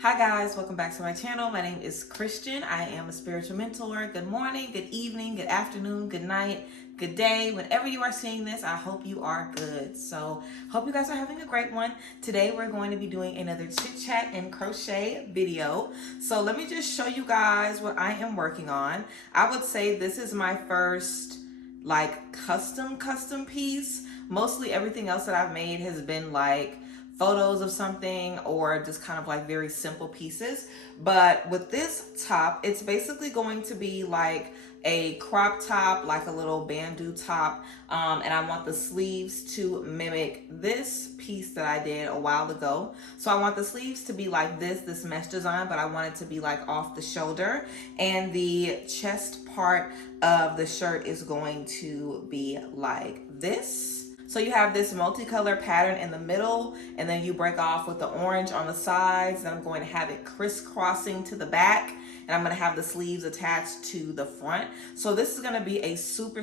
Hi guys, welcome back to my channel. My name is Christian. I am a spiritual mentor. Good morning, good evening, good afternoon, good night, good day. Whenever you are seeing this, I hope you are good. So hope you guys are having a great one. Today we're going to be doing another chit chat and crochet video. So let me just show you guys what I am working on. I would say this is my first like custom piece. Mostly everything else that I've made has been like photos of something or just kind of like very simple pieces. But with this top, it's basically going to be like a crop top, like a little bandeau top. And I want the sleeves to mimic this piece that I did a while ago. So I want the sleeves to be like this mesh design, but I want it to be like off the shoulder. And the chest part of the shirt is going to be like this. So you have this multicolor pattern in the middle, and then you break off with the orange on the sides. Then I'm going to have it crisscrossing to the back, and I'm going to have the sleeves attached to the front. So this is going to be a super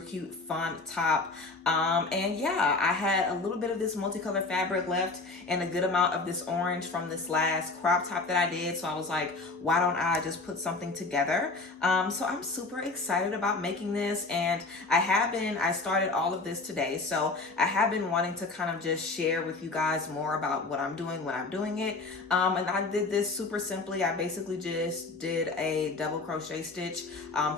cute, fun top. And yeah, I had a little bit of this multicolor fabric left and a good amount of this orange from this last crop top that I did. So I was like, why don't I just put something together? So I'm super excited about making this, and I started all of this today. So I have been wanting to kind of just share with you guys more about what I'm doing when I'm doing it. And I did this super simply. I basically just did a double crochet stitch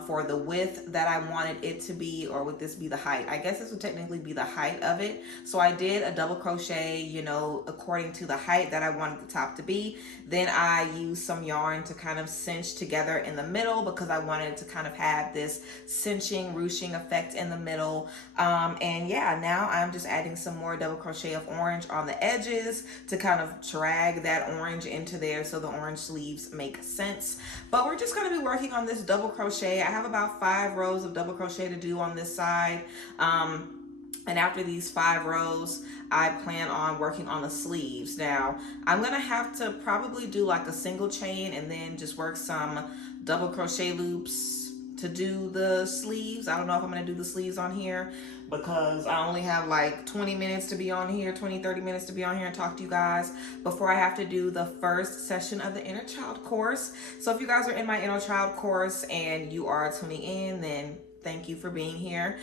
for the width that I wanted it to be, or would this be the height? I guess this would technically be the height of it. So I did a double crochet, you know, according to the height that I wanted the top to be. Then I used some yarn to kind of cinch together in the middle because I wanted to kind of have this cinching, ruching effect in the middle. And yeah, now I'm just adding some more double crochet of orange on the edges to kind of drag that orange into there so the orange sleeves make sense. But we're just going to be working on this double crochet. I have about 5 rows of double crochet to do on this side. And after these 5 rows, I plan on working on the sleeves. Now, I'm going to have to probably do like a single chain and then just work some double crochet loops to do the sleeves. I don't know if I'm going to do the sleeves on here because I only have like 20 minutes to be on here, 20-30 minutes to be on here and talk to you guys before I have to do the first session of the Inner Child course. So if you guys are in my Inner Child course and you are tuning in, then thank you for being here.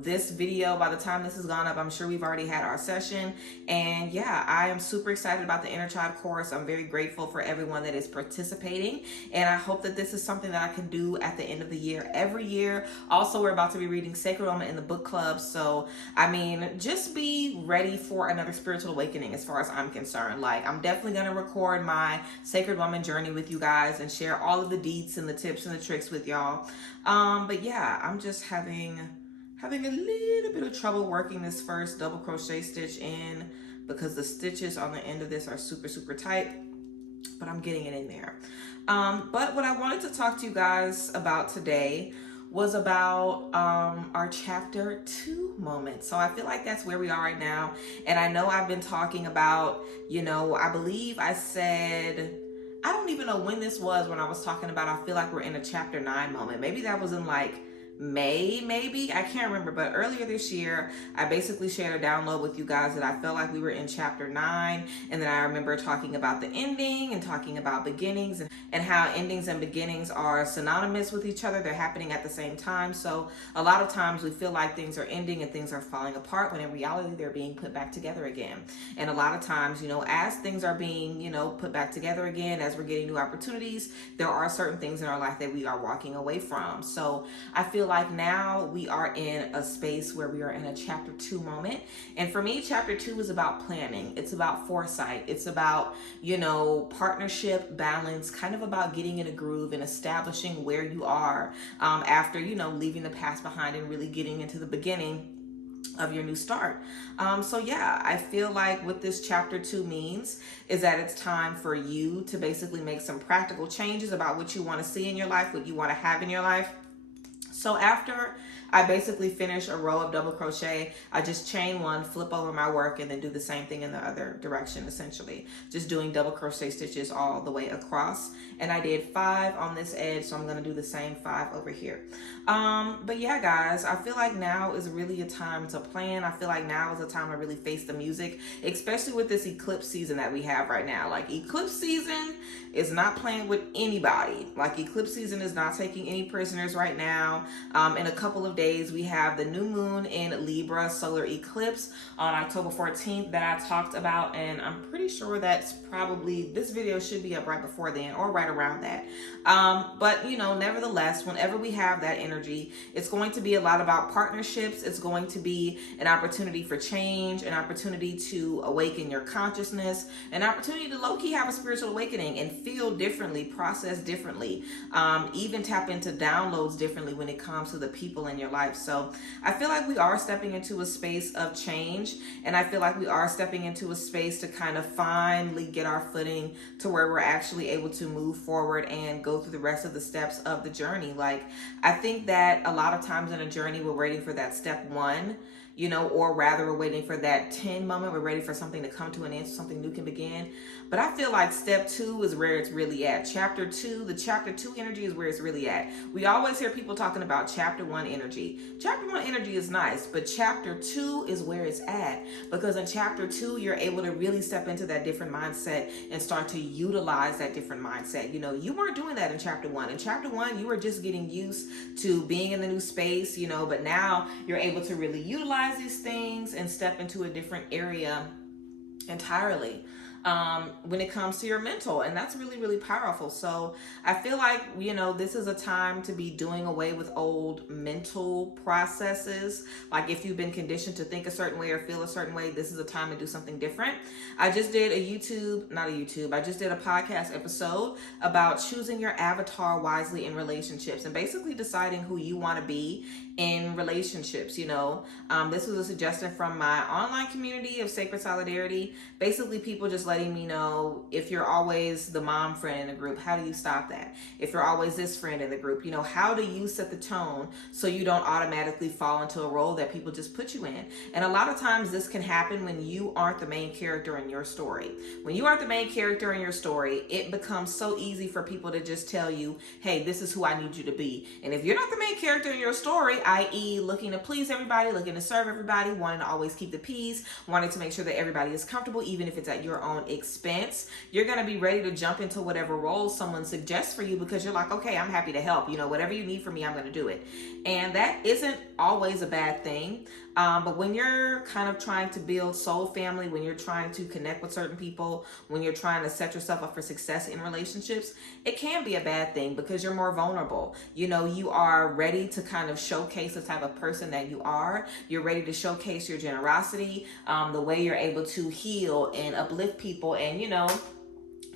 This video, by the time this has gone up, I'm sure we've already had our session. And yeah, I am super excited about the Inner Child course. I'm very grateful for everyone that is participating. And I hope that this is something that I can do at the end of the year, every year. Also, we're about to be reading Sacred Woman in the book club. So, I mean, just be ready for another spiritual awakening as far as I'm concerned. Like, I'm definitely going to record my Sacred Woman journey with you guys and share all of the deets and the tips and the tricks with y'all. But yeah, I'm just having a little bit of trouble working this first double crochet stitch in because the stitches on the end of this are super tight, but I'm getting it in there. But what I wanted to talk to you guys about today was about our chapter 2 moment. So I feel like that's where we are right now. And I know I've been talking about, you know, I believe I said, I don't even know when this was when I was talking about, I feel like we're in a chapter 9 moment. Maybe that was in like May, maybe, I can't remember. But earlier this year, I basically shared a download with you guys that I felt like we were in chapter 9. And then I remember talking about the ending and talking about beginnings and how endings and beginnings are synonymous with each other. They're happening at the same time. So a lot of times we feel like things are ending and things are falling apart when in reality they're being put back together again. And a lot of times, you know, as things are being, you know, put back together again, as we're getting new opportunities, there are certain things in our life that we are walking away from. So I feel like now we are in a space where we are in a chapter 2 moment. And for me, chapter 2 is about planning. It's about foresight. It's about, you know, partnership, balance, kind of about getting in a groove and establishing where you are after, you know, leaving the past behind and really getting into the beginning of your new start. So yeah, I feel like what this chapter 2 means is that it's time for you to basically make some practical changes about what you want to see in your life, what you want to have in your life. So after I basically finish a row of double crochet. I just chain one, flip over my work, and then do the same thing in the other direction, essentially. Just doing double crochet stitches all the way across. And I did 5 on this edge, so I'm gonna do the same 5 over here. But yeah, guys, I feel like now is really a time to plan. I feel like now is a time to really face the music, especially with this eclipse season that we have right now. Like, eclipse season is not playing with anybody. Like, eclipse season is not taking any prisoners right now. In a couple of days, we have the new moon in Libra solar eclipse on October 14th that I talked about, and I'm pretty sure that's probably, this video should be up right before then or right around that. But you know, nevertheless, whenever we have that energy, it's going to be a lot about partnerships. It's going to be an opportunity for change, an opportunity to awaken your consciousness, an opportunity to low-key have a spiritual awakening and feel differently, process differently, even tap into downloads differently when it comes to the people in your life. So I feel like we are stepping into a space of change, and I feel like we are stepping into a space to kind of finally get our footing to where we're actually able to move forward and go through the rest of the steps of the journey. Like, I think that a lot of times in a journey, we're waiting for that step 1, you know, or rather we're waiting for that 10 moment. We're ready for something to come to an end so something new can begin. But I feel like step 2 is where it's really at. Chapter 2, the chapter 2 energy is where it's really at. We always hear people talking about chapter 1 energy. Chapter 1 energy is nice, but chapter 2 is where it's at. Because in chapter 2, you're able to really step into that different mindset and start to utilize that different mindset. You know, you weren't doing that in chapter 1. In chapter 1, you were just getting used to being in the new space, you know, but now you're able to really utilize these things and step into a different area entirely when it comes to your mental, and that's really, really powerful. So I feel like, you know, this is a time to be doing away with old mental processes. Like, if you've been conditioned to think a certain way or feel a certain way, this is a time to do something different. I just did I just did a podcast episode about choosing your avatar wisely in relationships and basically deciding who you want to be in relationships. You know, this was a suggestion from my online community of Sacred Solidarity. Basically, people just letting me know, if you're always the mom friend in the group, how do you stop that? If you're always this friend in the group, you know, how do you set the tone so you don't automatically fall into a role that people just put you in? And a lot of times this can happen when you aren't the main character in your story. When you aren't the main character in your story, it becomes so easy for people to just tell you, hey, this is who I need you to be. And if you're not the main character in your story, i.e. looking to please everybody, looking to serve everybody, wanting to always keep the peace, wanting to make sure that everybody is comfortable, even if it's at your own expense, you're going to be ready to jump into whatever role someone suggests for you because you're like, okay, I'm happy to help. You know, whatever you need from me, I'm going to do it. And that isn't always a bad thing. But when you're kind of trying to build soul family, when you're trying to connect with certain people, when you're trying to set yourself up for success in relationships, it can be a bad thing because you're more vulnerable. You know, you are ready to kind of showcase the type of person that you are. You're ready to showcase your generosity, the way you're able to heal and uplift people and, you know,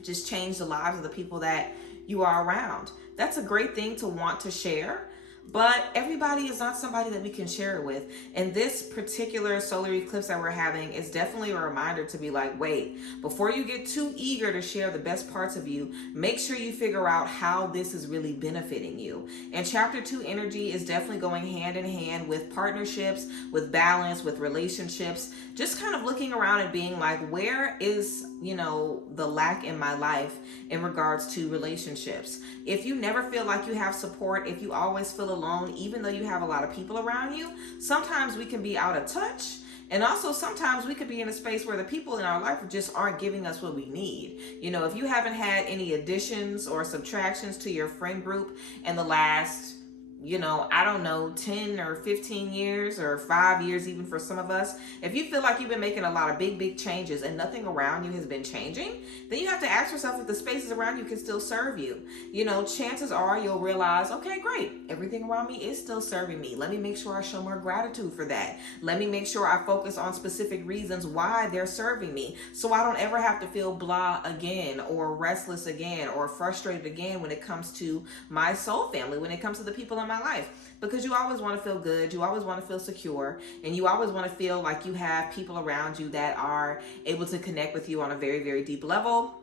just change the lives of the people that you are around. That's a great thing to want to share. But everybody is not somebody that we can share it with. And this particular solar eclipse that we're having is definitely a reminder to be like, wait, before you get too eager to share the best parts of you, make sure you figure out how this is really benefiting you. And chapter 2 energy is definitely going hand in hand with partnerships, with balance, with relationships, just kind of looking around and being like, where is, you know, the lack in my life in regards to relationships? If you never feel like you have support, if you always feel alone, even though you have a lot of people around you, sometimes we can be out of touch. And also sometimes we could be in a space where the people in our life just aren't giving us what we need. You know, if you haven't had any additions or subtractions to your friend group in the last, you know, I don't know, 10 or 15 years or 5 years, even for some of us, if you feel like you've been making a lot of big changes and nothing around you has been changing, then you have to ask yourself if the spaces around you can still serve you. You know, chances are you'll realize, okay, great, everything around me is still serving me. Let me make sure I show more gratitude for that. Let me make sure I focus on specific reasons why they're serving me, so I don't ever have to feel blah again or restless again or frustrated again when it comes to my soul family, when it comes to the people in my life. Because you always want to feel good, you always want to feel secure, and you always want to feel like you have people around you that are able to connect with you on a very, very deep level.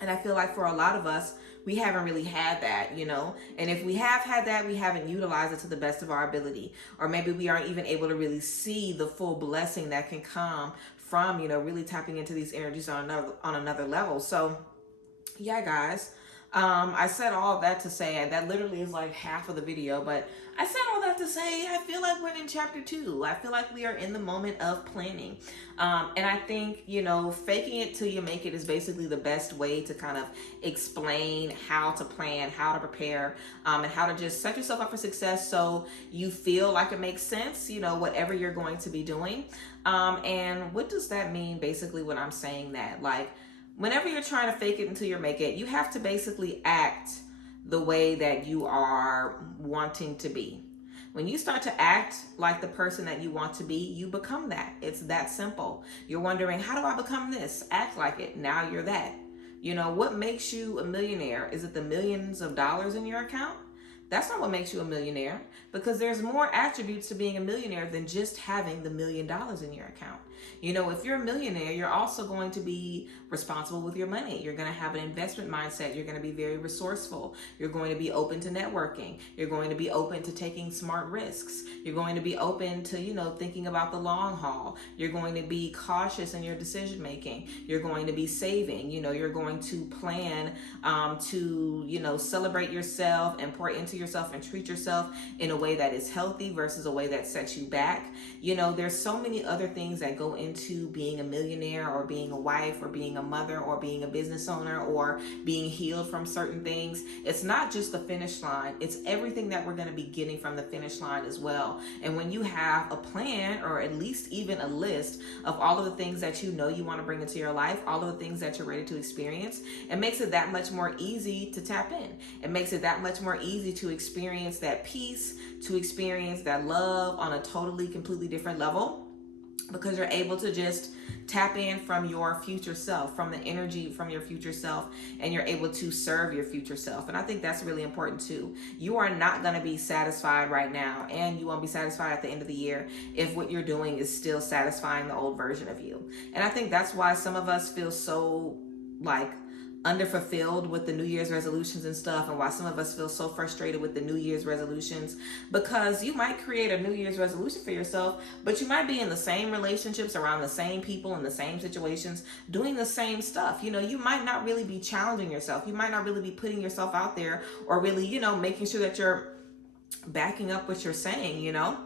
And I feel like for a lot of us, we haven't really had that, you know? And if we have had that, we haven't utilized it to the best of our ability. Or maybe we aren't even able to really see the full blessing that can come from, you know, really tapping into these energies on another level. So yeah, guys, I said all of that to say, and that literally is like half of the video, but I said all that to say, I feel like we're in chapter 2. I feel like we are in the moment of planning. And I think, you know, faking it till you make it is basically the best way to kind of explain how to plan, how to prepare, and how to just set yourself up for success so you feel like it makes sense, you know, whatever you're going to be doing. And what does that mean basically when I'm saying that? Like, whenever you're trying to fake it until you make it, you have to basically act the way that you are wanting to be. When you start to act like the person that you want to be, you become that. It's that simple. You're wondering, how do I become this? Act like it. Now you're that. You know, what makes you a millionaire? Is it the millions of dollars in your account? That's not what makes you a millionaire, because there's more attributes to being a millionaire than just having the $1 million in your account. You know, if you're a millionaire, you're also going to be responsible with your money. You're going to have an investment mindset. You're going to be very resourceful. You're going to be open to networking. You're going to be open to taking smart risks. You're going to be open to, you know, thinking about the long haul. You're going to be cautious in your decision making. You're going to be saving. You know, you're going to plan to, you know, celebrate yourself and pour into yourself and treat yourself in a way that is healthy versus a way that sets you back. You know, there's so many other things that go into being a millionaire, or being a wife, or being a mother, or being a business owner, or being healed from certain things. It's not just the finish line. It's everything that we're going to be getting from the finish line as well. And when you have a plan, or at least even a list of all of the things that you know you want to bring into your life, all of the things that you're ready to experience, it makes it that much more easy to tap in. It makes it that much more easy to experience that peace, to experience that love on a totally, completely different level, because you're able to just tap in from your future self, from the energy from your future self, and you're able to serve your future self. And I think that's really important too. You are not going to be satisfied right now, and you won't be satisfied at the end of the year if what you're doing is still satisfying the old version of you. And I think that's why some of us feel so like underfulfilled with the New Year's resolutions and stuff, and why some of us feel so frustrated with the New Year's resolutions, because you might create a New Year's resolution for yourself, but you might be in the same relationships, around the same people, in the same situations, doing the same stuff. You know, you might not really be challenging yourself. You might not really be putting yourself out there, or really, you know, making sure that you're backing up what you're saying, you know.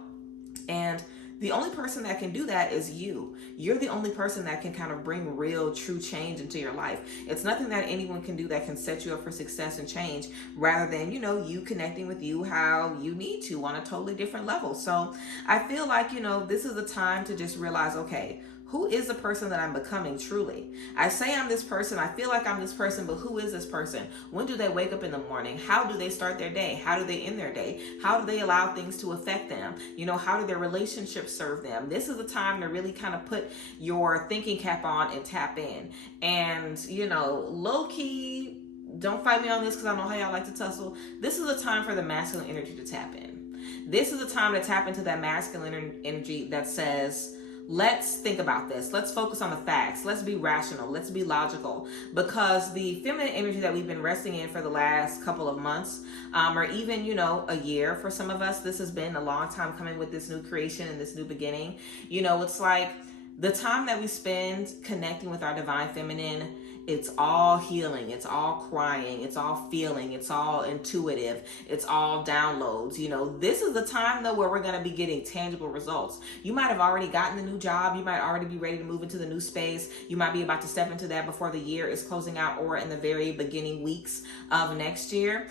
And the only person that can do that is you. You're the only person that can kind of bring real, true change into your life. It's nothing that anyone can do that can set you up for success and change, rather than, you know, you connecting with you how you need to on a totally different level. So I feel like, you know, this is a time to just realize, okay, who is the person that I'm becoming truly? I say I'm this person, I feel like I'm this person, but who is this person? When do they wake up in the morning? How do they start their day? How do they end their day? How do they allow things to affect them? You know, how do their relationships serve them? This is the time to really kind of put your thinking cap on and tap in. And, you know, low key, don't fight me on this because I know how y'all like to tussle. This is a time for the masculine energy to tap in. This is a time to tap into that masculine energy that says, let's think about this. Let's focus on the facts. Let's be rational. Let's be logical. Because the feminine energy that we've been resting in for the last couple of months, or even, you know, a year for some of us, this has been a long time coming with this new creation and this new beginning. You know, it's like the time that we spend connecting with our divine feminine, it's all healing, it's all crying, it's all feeling, it's all intuitive, it's all downloads. You know, this is the time though where we're going to be getting tangible results. You might have already gotten the new job, you might already be ready to move into the new space, you might be about to step into that before the year is closing out, or in the very beginning weeks of next year.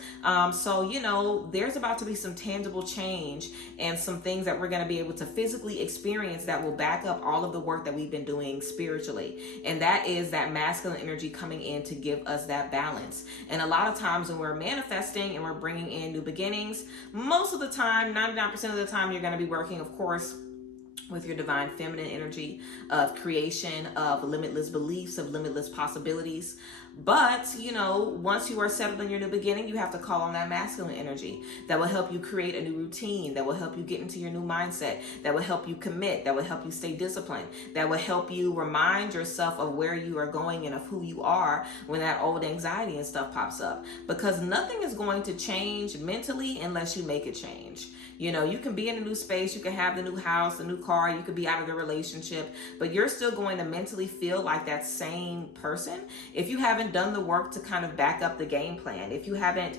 So, you know, there's about to be some tangible change and some things that we're going to be able to physically experience that will back up all of the work that we've been doing spiritually. And that is that masculine energy coming in to give us that balance. And a lot of times when we're manifesting and we're bringing in new beginnings, most of the time, 99% of the time, you're going to be working, of course, with your divine feminine energy of creation, of limitless beliefs, of limitless possibilities. But, once you are settled in your new beginning, you have to call on that masculine energy that will help you create a new routine, that will help you get into your new mindset, that will help you commit, that will help you stay disciplined, that will help you remind yourself of where you are going and of who you are when that old anxiety and stuff pops up. Because nothing is going to change mentally unless you make it change. You can be in a new space, you can have the new house, the new car, you could be out of the relationship, but you're still going to mentally feel like that same person if you haven't done the work to kind of back up the game plan. If you haven't,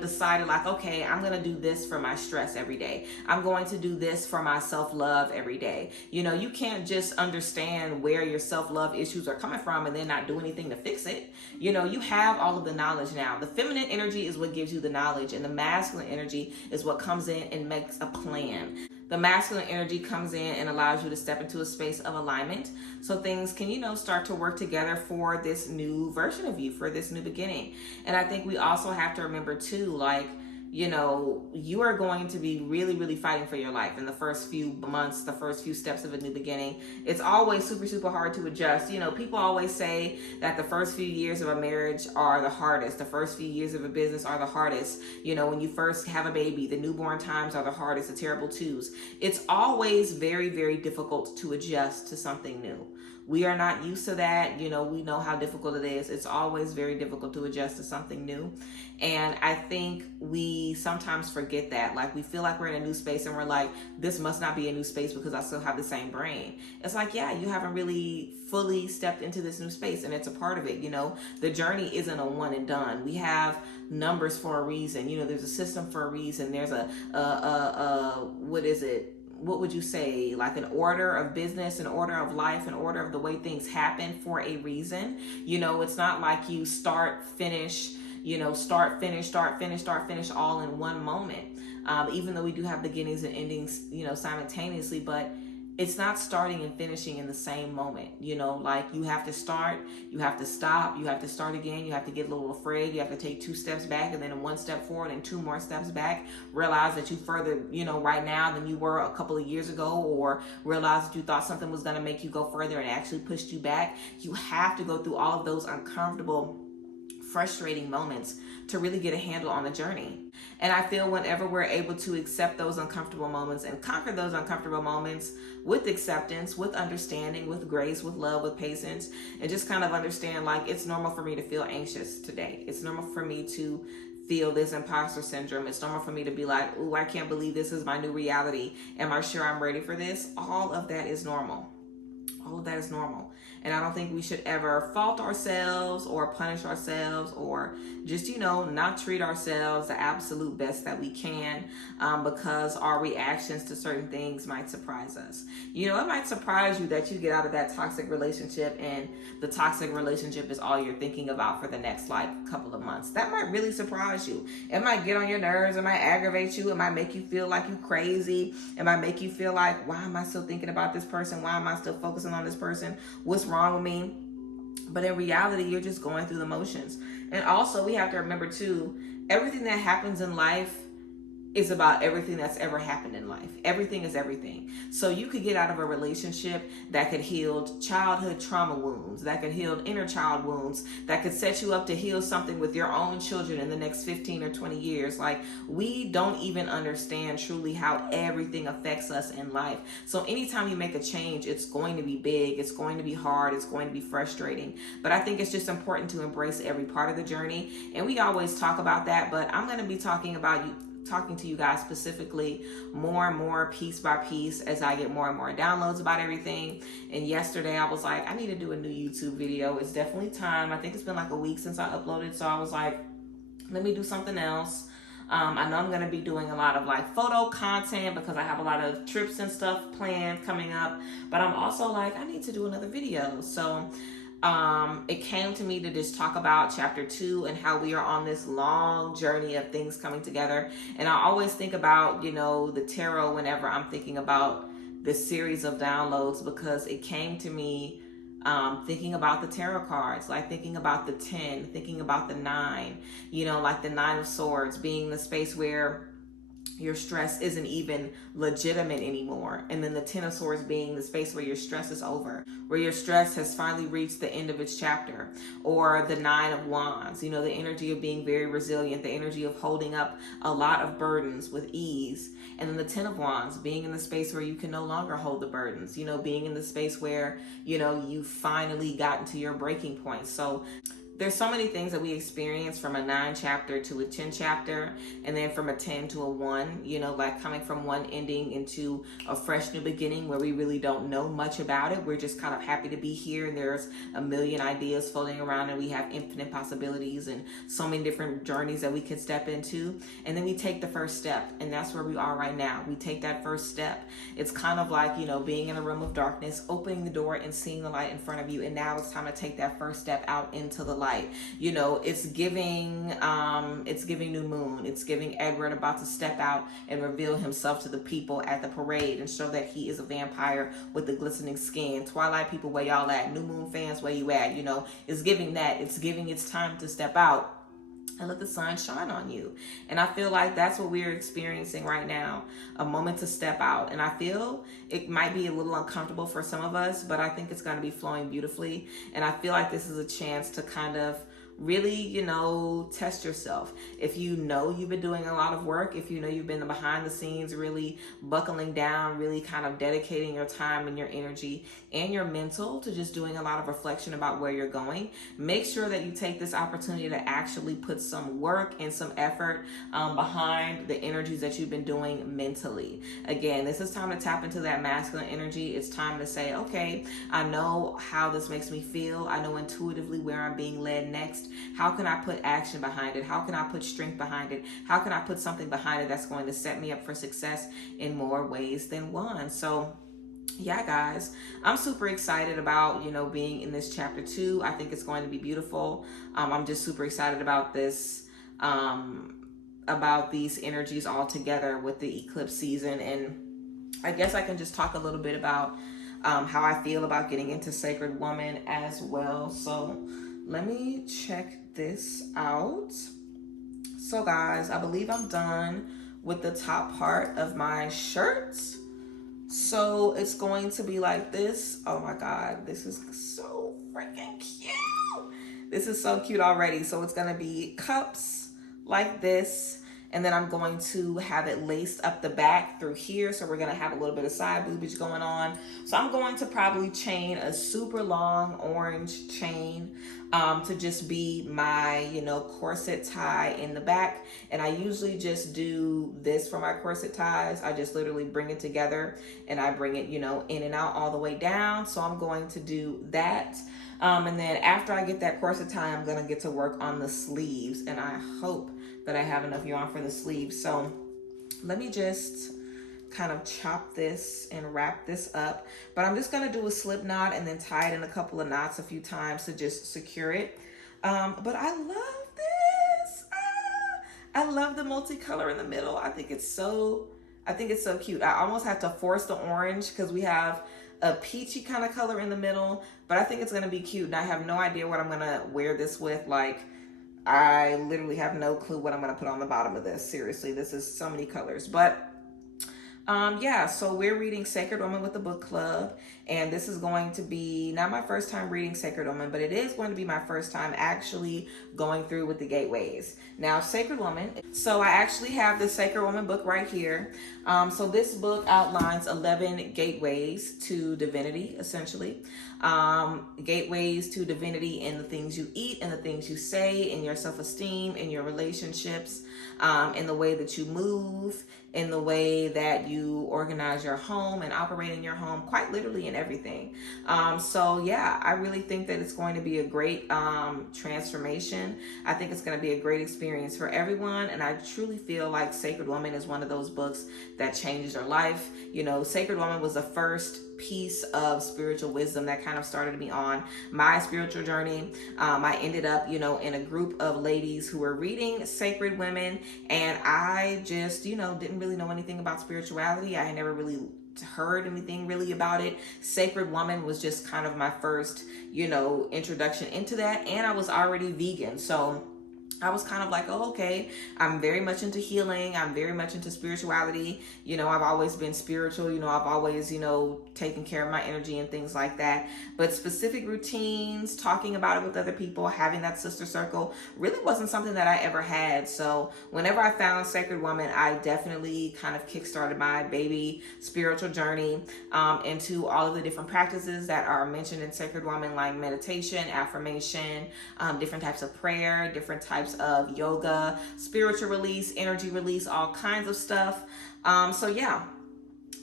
decided like, okay, I'm going to do this for my stress every day. I'm going to do this for my self-love every day. You can't just understand where your self-love issues are coming from and then not do anything to fix it. You have all of the knowledge now. The feminine energy is what gives you the knowledge, and the masculine energy is what comes in and makes a plan. The masculine energy comes in and allows you to step into a space of alignment so things can, start to work together for this new version of you, for this new beginning. And I think we also have to remember too, like, you are going to be really, really fighting for your life in the first few months, the first few steps of a new beginning. It's always super, super hard to adjust. People always say that the first few years of a marriage are the hardest. The first few years of a business are the hardest. When you first have a baby, the newborn times are the hardest, the terrible twos. It's always very, very difficult to adjust to something new. We are not used to that. We know how difficult it is. It's always very difficult to adjust to something new. And I think we sometimes forget that. Like, we feel like we're in a new space and we're like, this must not be a new space because I still have the same brain. It's like, yeah, you haven't really fully stepped into this new space, and it's a part of it. The journey isn't a one and done. We have numbers for a reason. There's a system for a reason. There's what would you say, like an order of business, an order of life, an order of the way things happen for a reason. It's not like you start, finish, start, finish all in one moment. Even though we do have beginnings and endings, simultaneously, but it's not starting and finishing in the same moment. Like, you have to start, you have to stop, you have to start again, you have to get a little afraid, you have to take 2 steps back and then 1 step forward and 2 more steps back. Realize that you further, right now than you were a couple of years ago, or realize that you thought something was going to make you go further and actually pushed you back. You have to go through all of those uncomfortable, frustrating moments to really get a handle on the journey. And I feel whenever we're able to accept those uncomfortable moments and conquer those uncomfortable moments with acceptance, with understanding, with grace, with love, with patience, and just kind of understand, like, it's normal for me to feel anxious today. It's normal for me to feel this imposter syndrome. It's normal for me to be like, ooh, I can't believe this is my new reality. Am I sure I'm ready for this? All of that is normal. All of that is normal. And I don't think we should ever fault ourselves or punish ourselves or just, not treat ourselves the absolute best that we can, because our reactions to certain things might surprise us. It might surprise you that you get out of that toxic relationship and the toxic relationship is all you're thinking about for the next couple of months. That might really surprise you. It might get on your nerves. It might aggravate you. It might make you feel like you're crazy. It might make you feel like, why am I still thinking about this person? Why am I still focusing on this person? What's wrong with me? But in reality, you're just going through the motions. And also, we have to remember too, everything that happens in life is about everything that's ever happened in life. Everything is everything. So you could get out of a relationship that could heal childhood trauma wounds, that could heal inner child wounds, that could set you up to heal something with your own children in the next 15 or 20 years. Like, we don't even understand truly how everything affects us in life. So anytime you make a change, it's going to be big, it's going to be hard, it's going to be frustrating. But I think it's just important to embrace every part of the journey. And we always talk about that, but I'm going to be talking to you guys specifically more and more, piece by piece, as I get more and more downloads about everything. And yesterday I was like, I need to do a new YouTube video. It's definitely time. I think it's been like a week since I uploaded, so I was like, let me do something else. I know I'm going to be doing a lot of like photo content because I have a lot of trips and stuff planned coming up, but I'm also like, I need to do another video. So it came to me to just talk about chapter 2 and how we are on this long journey of things coming together. And I always think about, the tarot whenever I'm thinking about this series of downloads, because it came to me thinking about the tarot cards, like thinking about the 10, thinking about the 9, like the 9 of Swords being the space where your stress isn't even legitimate anymore. And then the Ten of Swords being the space where your stress is over, where your stress has finally reached the end of its chapter. Or the Nine of Wands, you know, the energy of being very resilient, the energy of holding up a lot of burdens with ease. And then the Ten of Wands, being in the space where you can no longer hold the burdens, you know, being in the space where, you know, you finally gotten to your breaking point. So there's so many things that we experience from a 9 chapter to a 10 chapter, and then from a 10 to a 1, you know, like coming from one ending into a fresh new beginning where we really don't know much about it. We're just kind of happy to be here, and there's a million ideas floating around, and we have infinite possibilities and so many different journeys that we could step into. And then we take the first step, and that's where we are right now. We take that first step. It's kind of like, you know, being in a room of darkness, opening the door and seeing the light in front of you, and now it's time to take that first step out into the light. You know, it's giving new moon. It's giving Edward about to step out and reveal himself to the people at the parade and show that he is a vampire with the glistening skin. Twilight people, where y'all at? New moon fans, where you at? You know, it's giving that. It's giving it's time to step out and let the sun shine on you. And I feel like that's what we're experiencing right now, a moment to step out. And I feel it might be a little uncomfortable for some of us, but I think it's going to be flowing beautifully. And I feel like this is a chance to kind of really, you know, test yourself. If you know you've been doing a lot of work, if you know you've been behind the scenes, really buckling down, really kind of dedicating your time and your energy and your mental to just doing a lot of reflection about where you're going, make sure that you take this opportunity to actually put some work and some effort behind the energies that you've been doing mentally. Again, this is time to tap into that masculine energy. It's time to say, okay, I know how this makes me feel. I know intuitively where I'm being led next. How can I put action behind it? How can I put strength behind it? How can I put something behind it that's going to set me up for success in more ways than one? So yeah, guys, I'm super excited about, you know, being in this chapter 2. I think it's going to be beautiful. I'm just super excited about this, about these energies all together with the eclipse season. And I guess I can just talk a little bit about how I feel about getting into Sacred Woman as well. So let me check this out. So guys, I believe I'm done with the top part of my shirt. So it's going to be like this. Oh my God, this is so freaking cute. This is so cute already. So it's gonna be cups like this. And then I'm going to have it laced up the back through here. So we're going to have a little bit of side boobage going on. So I'm going to probably chain a super long orange chain to just be my, you know, corset tie in the back. And I usually just do this for my corset ties. I just literally bring it together and I bring it, you know, in and out all the way down. So I'm going to do that. And then after I get that corset tie, I'm going to get to work on the sleeves. And I hope that I have enough yarn for the sleeves. So let me just kind of chop this and wrap this up. But I'm just gonna do a slip knot and then tie it in a couple of knots a few times to just secure it. But I love this. I love the multicolor in the middle. I think it's so cute. I almost have to force the orange because we have a peachy kind of color in the middle, but I think it's gonna be cute. And I have no idea what I'm gonna wear this with. Like, I literally have no clue what I'm going to put on the bottom of this. Seriously, this is so many colors. But yeah, so we're reading Sacred Woman with the book club. And this is going to be not my first time reading Sacred Woman, but it is going to be my first time actually going through with the gateways. Now, Sacred Woman. So I actually have the Sacred Woman book right here. So this book outlines 11 gateways to divinity, essentially. Gateways to divinity in the things you eat, and the things you say, in your self-esteem, in your relationships, in the way that you move, in the way that you organize your home and operate in your home, quite literally in everything. So yeah, I really think that it's going to be a great transformation. I think it's going to be a great experience for everyone. And I truly feel like Sacred Woman is one of those books that changes your life. You know, Sacred Woman was the first piece of spiritual wisdom that kind of started me on my spiritual journey. I ended up, you know, in a group of ladies who were reading Sacred Women, and I just, you know, didn't really know anything about spirituality. I had never really heard anything really about it. Sacred Woman was just kind of my first, you know, introduction into that, and I was already vegan. So I was kind of like, oh, okay, I'm very much into healing. I'm very much into spirituality. You know, I've always been spiritual. You know, I've always, taken care of my energy and things like that. But specific routines, talking about it with other people, having that sister circle really wasn't something that I ever had. So whenever I found Sacred Woman, I definitely kind of kickstarted my baby spiritual journey into all of the different practices that are mentioned in Sacred Woman, like meditation, affirmation, different types of prayer, different types of yoga, spiritual release, energy release, all kinds of stuff. So yeah,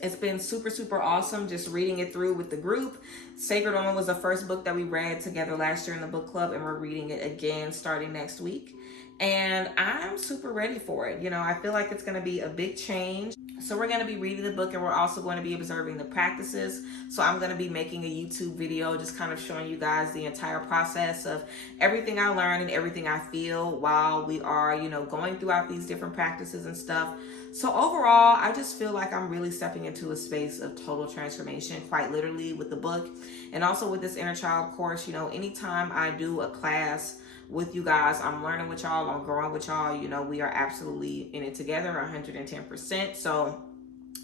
it's been super, super awesome just reading it through with the group. Sacred Woman was the first book that we read together last year in the book club, and we're reading it again starting next week. And I'm super ready for it. I feel like it's going to be a big change. So we're going to be reading the book, and we're also going to be observing the practices. So I'm going to be making a YouTube video just kind of showing you guys the entire process of everything I learned and everything I feel while we are, going throughout these different practices and stuff. So overall, I just feel like I'm really stepping into a space of total transformation, quite literally, with the book and also with this inner child course. Anytime I do a class with you guys, I'm learning with y'all, I'm growing with y'all. We are absolutely in it together, 110%. So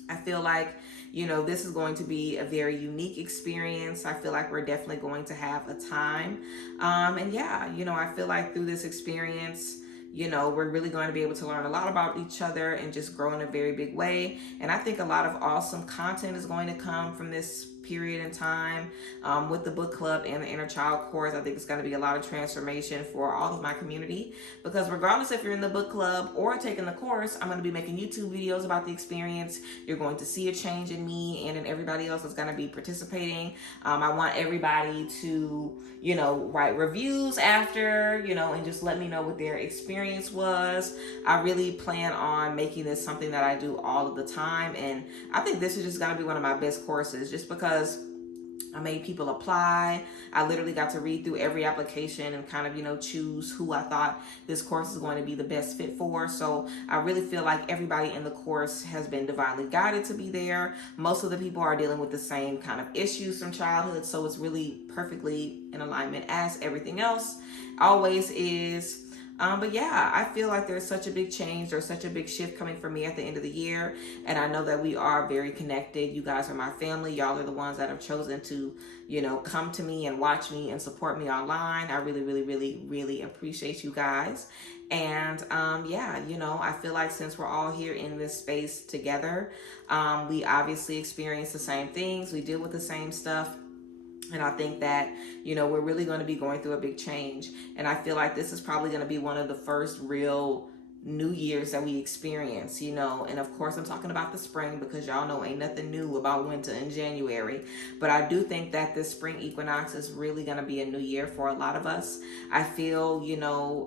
I feel like, this is going to be a very unique experience. I feel like we're definitely going to have a time. And yeah, I feel like through this experience, we're really going to be able to learn a lot about each other and just grow in a very big way. And I think a lot of awesome content is going to come from this period in time with the book club and the inner child course. I think it's going to be a lot of transformation for all of my community, because regardless if you're in the book club or taking the course, I'm going to be making YouTube videos about the experience. You're going to see a change in me and in everybody else that's going to be participating. I want everybody to, write reviews after, and just let me know what their experience was. I really plan on making this something that I do all of the time. And I think this is just going to be one of my best courses, just because I made people apply. I literally got to read through every application and kind of, choose who I thought this course is going to be the best fit for. So I really feel like everybody in the course has been divinely guided to be there. Most of the people are dealing with the same kind of issues from childhood. So it's really perfectly in alignment as everything else always is. But yeah, I feel like there's such a big change. There's such a big shift coming for me at the end of the year. And I know that we are very connected. You guys are my family. Y'all are the ones that have chosen to, come to me and watch me and support me online. I really, really, really, really appreciate you guys. And yeah, I feel like since we're all here in this space together, we obviously experience the same things. We deal with the same stuff. And I think that, we're really going to be going through a big change. And I feel like this is probably going to be one of the first real New Year's that we experience, and of course I'm talking about the spring, because y'all know ain't nothing new about winter in January. But I do think that this spring equinox is really going to be a new year for a lot of us. I feel,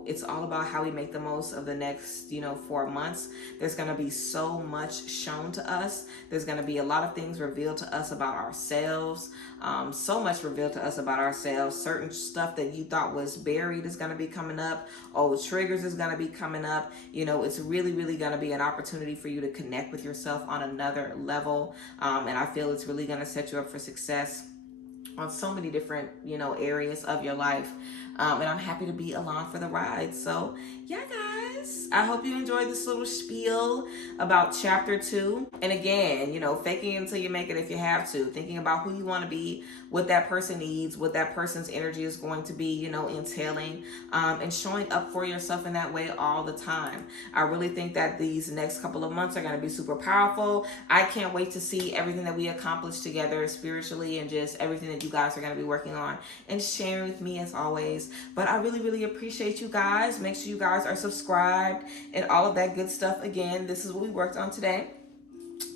it's all about how we make the most of the next, 4 months. There's going to be so much shown to us. There's going to be a lot of things revealed to us about ourselves. So much revealed to us about ourselves. Certain stuff that you thought was buried is going to be coming up. Old triggers is going to be coming up. It's really, really going to be an opportunity for you to connect with yourself on another level. And I feel it's really going to set you up for success on so many different, areas of your life. And I'm happy to be along for the ride. So yeah, guys, I hope you enjoyed this little spiel about chapter 2. And again, faking it until you make it if you have to. Thinking about who you want to be, what that person needs, what that person's energy is going to be, entailing, and showing up for yourself in that way all the time. I really think that these next couple of months are going to be super powerful. I can't wait to see everything that we accomplish together spiritually, and just everything that you guys are going to be working on and sharing with me as always. But I really, really appreciate you guys. Make sure you guys are subscribed and all of that good stuff. Again, this is what we worked on today.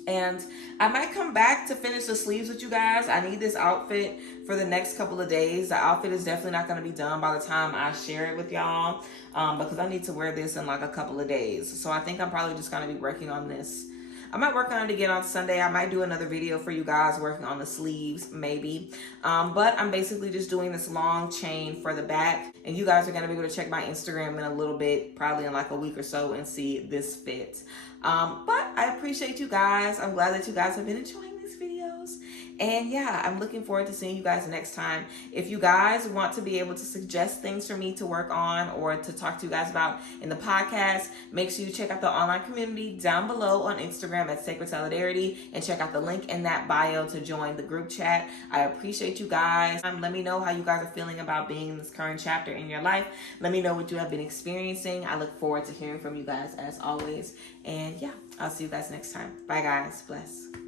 And I might come back to finish the sleeves with you guys. I need this outfit for the next couple of days. The outfit is definitely not going to be done by the time I share it with y'all, because I need to wear this in like a couple of days. So I think I'm probably just going to be working on this. I might work on it again on Sunday. I might do another video for you guys working on the sleeves, maybe. But I'm basically just doing this long chain for the back. And you guys are going to be able to check my Instagram in a little bit, probably in like a week or so, and see this fit. But I appreciate you guys. I'm glad that you guys have been enjoying these videos. And yeah, I'm looking forward to seeing you guys next time. If you guys want to be able to suggest things for me to work on or to talk to you guys about in the podcast, make sure you check out the online community down below on Instagram at Sacred Solidarity, and check out the link in that bio to join the group chat. I appreciate you guys. Let me know how you guys are feeling about being in this current chapter in your life. Let me know what you have been experiencing. I look forward to hearing from you guys as always. And yeah, I'll see you guys next time. Bye guys. Bless.